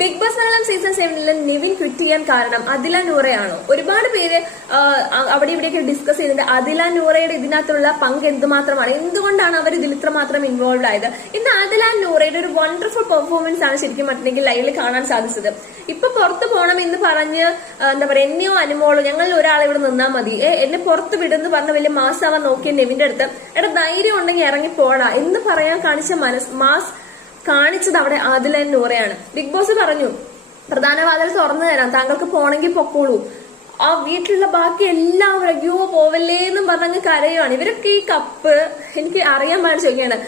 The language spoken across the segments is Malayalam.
Big Boss Malayalam season 7 Nivin quit ചെയ്യാൻ കാരണം അദില നൂറയാണോ? ഒരുപാട് പേര് അവിടെ ഇവിടെയൊക്കെ ഡിസ്കസ് ചെയ്തിട്ടുണ്ട്. അദില നൂറയുടെ ഇതിനകത്തുള്ള പങ്ക് എന്തുമാത്രമാണ്, എന്തുകൊണ്ടാണ് അവർ ഇതിൽ ഇത്രമാത്രം ഇൻവോൾവ് ആയത്. ഇന്ന് അദില നൂറയുടെ ഒരു വണ്ടർഫുൾ പെർഫോമൻസ് ആണ് ശരിക്കും മറ്റെങ്കിൽ ലൈവിൽ കാണാൻ സാധിച്ചത്. ഇപ്പൊ പുറത്തു പോകണം എന്ന് പറഞ്ഞ് എന്താ പറയാ, എന്നെയോ അനുമോളോ ഞങ്ങളിൽ ഒരാളെ ഇവിടെ നിന്നാൽ മതി, എന്നെ പുറത്ത് വിടുന്ന് പറഞ്ഞ വലിയ മാസാവാൻ നോക്കിയ നെവിന്റെ അടുത്ത് എടാ ധൈര്യം ഉണ്ടെങ്കിൽ ഇറങ്ങി പോടാ എന്ന് പറയാൻ കാണിച്ച മാസ് കാണിച്ചത് അവിടെ ആദില നൂറയാണ്. ബിഗ് ബോസ് പറഞ്ഞു പ്രധാന വാതിൽ തുറന്നു തരാം, താങ്കൾക്ക് പോണെങ്കിൽ പൊക്കോളൂ. ആ വീട്ടിലുള്ള ബാക്കി എല്ലാവരും അയ്യോ പോവല്ലേ എന്നും പറഞ്ഞങ്ങ് കരയുവാണ്. ഇവരൊക്കെ ഈ കപ്പ് എനിക്ക് അറിയാൻ പാടില്ല ചോദിക്കുകയാണ്,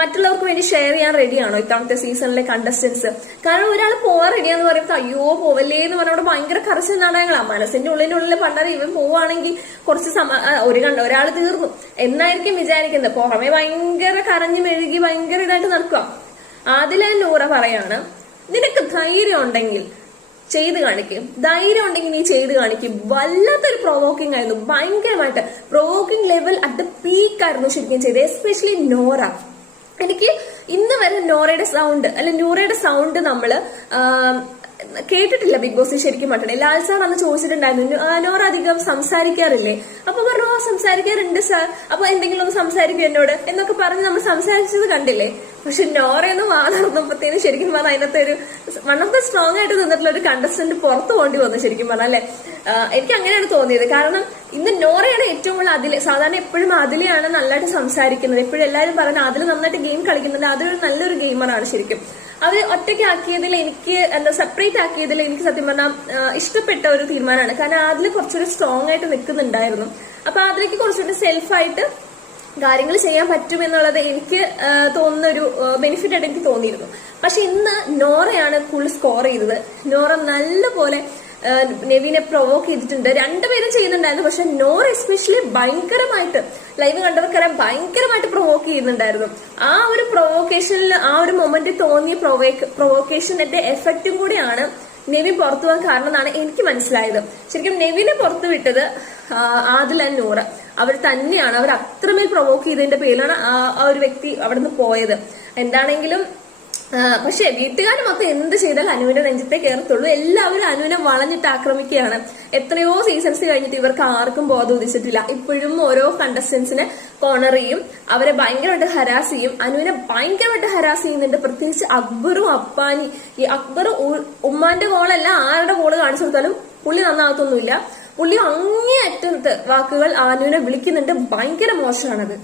മറ്റുള്ളവർക്ക് വേണ്ടി ഷെയർ ചെയ്യാൻ റെഡിയാണോ ഇത്തവണത്തെ സീസണിലെ കണ്ടസ്റ്റൻസ്? കാരണം ഒരാൾ പോവാൻ റെഡിയാന്ന് പറയുമ്പോൾ അയ്യോ പോവല്ലേ എന്ന് പറഞ്ഞവിടെ ഭയങ്കര കറച്ച നാടകങ്ങളാണ്. മനസ്സിന്റെ ഉള്ളിനുള്ളിൽ പണ്ടറി ഇവൻ പോവാണെങ്കിൽ കുറച്ച് ഒരാൾ തീർന്നു എന്നായിരിക്കും വിചാരിക്കുന്നത്. പുറമെ ഭയങ്കര കരഞ്ഞു മെഴുകി ഭയങ്കര ഇതായിട്ട് നടക്കുക. ആദില നൂറ പറയാണ്, നിനക്ക് ധൈര്യം ഉണ്ടെങ്കിൽ ചെയ്ത് കാണിക്കും, ധൈര്യം ഉണ്ടെങ്കിൽ നീ ചെയ്ത് കാണിക്കും. വല്ലാത്തൊരു പ്രൊവോക്കിംഗ് ആയിരുന്നു, ഭയങ്കരമായിട്ട് provoking level at the peak ആയിരുന്നു ശരിക്കും ചെയ്തത്. എസ്പെഷ്യലി നോറ. എനിക്ക് ഇന്ന് വരെ നോറയുടെ സൗണ്ട് നമ്മള് കേട്ടിട്ടില്ല ബിഗ് ബോസ് ശരിക്കും മട്ടണേ. ലാൽ സാർ അന്ന് ചോദിച്ചിട്ടുണ്ടായിരുന്നു നോറ അധികം സംസാരിക്കാറില്ലേ, അപ്പൊ പറഞ്ഞു സംസാരിക്കാറുണ്ട് സാർ, അപ്പൊ എന്തെങ്കിലും ഒന്ന് സംസാരിക്കും എന്നോട് എന്നൊക്കെ പറഞ്ഞ് നമ്മൾ സംസാരിച്ചത് കണ്ടില്ലേ. പക്ഷെ നോറയൊന്നും വാർന്നപ്പോഴത്തേന് ശരിക്കും പറഞ്ഞാൽ അതിനകത്ത് ഒരു വൺ ഓഫ് ദ സ്ട്രോങ് ആയിട്ട് നിന്നിട്ടുള്ള ഒരു കണ്ടസ്റ്റന്റ് പുറത്തു പോകേണ്ടി വന്നു ശരിക്കും പറഞ്ഞാൽ അല്ലെ. എനിക്ക് അങ്ങനെയാണ് തോന്നിയത്. കാരണം ഇന്ന് നോറയാണ് ഏറ്റവും കൂടുതൽ സാധാരണ എപ്പോഴും അതിലെയാണ് നല്ലതായിട്ട് സംസാരിക്കുന്നത്. എപ്പോഴും എല്ലാവരും പറയുന്നത് അതിൽ നന്നായിട്ട് ഗെയിം കളിക്കുന്നുണ്ട്, അതൊരു നല്ലൊരു ഗെയിമറാണ് ശരിക്കും. അവര് ഒറ്റയ്ക്കാക്കിയതിൽ എനിക്ക് സെപ്പറേറ്റ് ആക്കിയതിൽ എനിക്ക് സത്യം പറഞ്ഞാൽ ഇഷ്ടപ്പെട്ട ഒരു തീരുമാനമാണ്. കാരണം അതിൽ കുറച്ചൊരു സ്ട്രോങ് ആയിട്ട് നിൽക്കുന്നുണ്ടായിരുന്നു. അപ്പൊ അതിലേക്ക് കുറച്ചുകൂടി സെൽഫായിട്ട് കാര്യങ്ങൾ ചെയ്യാൻ പറ്റും എന്നുള്ളത് എനിക്ക് തോന്നുന്ന ഒരു ബെനിഫിറ്റ് ആയിട്ട് എനിക്ക് തോന്നിയിരുന്നു. പക്ഷെ ഇന്ന് നോറയാണ് കൂടുതൽ സ്കോർ ചെയ്തത്. നോറ നല്ലപോലെ നെവിനെ പ്രൊവോക്ക് ചെയ്തിട്ടുണ്ട്. രണ്ടുപേരും ചെയ്യുന്നുണ്ടായിരുന്നു. പക്ഷെ നോറ എസ്പെഷ്യലി ഭയങ്കരമായിട്ട് ലൈവ് കണ്ടവർക്കറിയാൻ ഭയങ്കരമായിട്ട് പ്രൊവോക്ക് ചെയ്യുന്നുണ്ടായിരുന്നു. ആ ഒരു പ്രൊവോക്കേഷനിൽ ആ ഒരു മൊമെന്റിൽ തോന്നിയ പ്രൊവോക്കേഷന്റെ എഫക്റ്റും കൂടിയാണ് നെവിൻ പുറത്തു പോകാൻ കാരണം എന്നാണ് എനിക്ക് മനസ്സിലായത്. ശരിക്കും നെവിനെ പുറത്തു വിട്ടത് ആദില നൂറ അവർ തന്നെയാണ്. അവർ അത്രമേൽ പ്രൊവോക്ക് ചെയ്തതിന്റെ പേരിലാണ് ആ ഒരു വ്യക്തി അവിടുന്ന് പോയത്. എന്താണെങ്കിലും പക്ഷെ വീട്ടുകാർ മൊത്തം എന്ത് ചെയ്താലും അനുവിന്റെ നെഞ്ചത്തെ കയറത്തുള്ളൂ. എല്ലാവരും അനുവിനെ വളഞ്ഞിട്ട് ആക്രമിക്കുകയാണ്. എത്രയോ സീസൺസ് കഴിഞ്ഞിട്ട് ഇവർക്ക് ആർക്കും ബോധം ഉദിച്ചിട്ടില്ല. ഇപ്പോഴും ഓരോ കണ്ടസ്റ്റൻസിനെ കോർണർ ചെയ്യും, അവരെ ഭയങ്കരമായിട്ട് ഹരാസ് ചെയ്യും. അനുവിനെ ഭയങ്കരമായിട്ട് ഹരാസ് ചെയ്യുന്നുണ്ട്. പ്രത്യേകിച്ച് അക്ബറും അപ്പാനി. ഈ അക്ബർ ഉമ്മാന്റെ കോളല്ല ആരുടെ കോള് കാണിച്ചു കൊടുത്താലും പുള്ളി നന്നാകത്തൊന്നുമില്ല. പുള്ളി അങ്ങേയറ്റത്ത് വാക്കുകൾ അനുവിനെ വിളിക്കുന്നുണ്ട്. ഭയങ്കര മോശമാണത്.